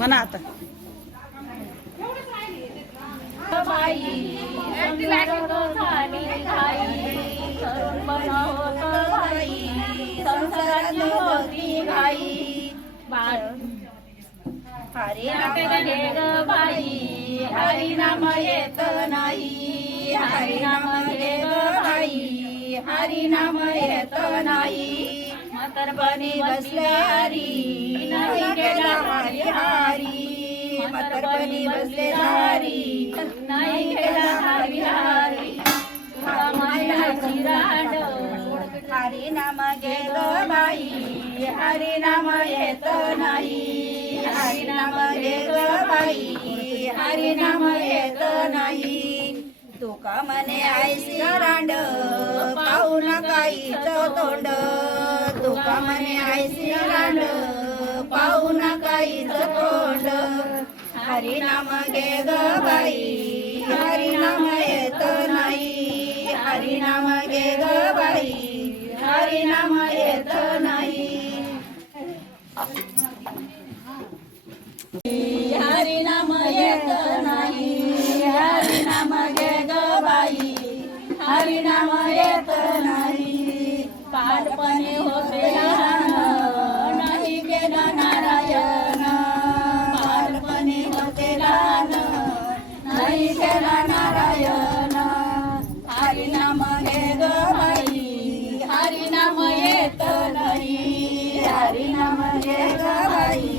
म्हणा आता बाई हरी नाम हरी नाम येत नाही हरी नाम बाई हरी नाम येत नाही म्हातारपणी बसल्या हरी नाही हरी हरी बसले धारी. नाही केला हरी. हरी मायाची राड. हरी नाम गेलो बाई. हरी नाम येतो नाही. हरी नाम गेलो बाई. हरी नाम येतो नाही. तुका मने आयसी रांड. पाहू नका तोंड. तुका मने आयसी रांड. पाहू नका हरी नाम घे ग बाई हरी नाम येत नाही. हरी नाम घे ग बाई हरी नाम येत नाही. शैला नारायण. हरिनाम घे ग बाई. हरिनाम येत नाही. हरिनाम घे ग बाई.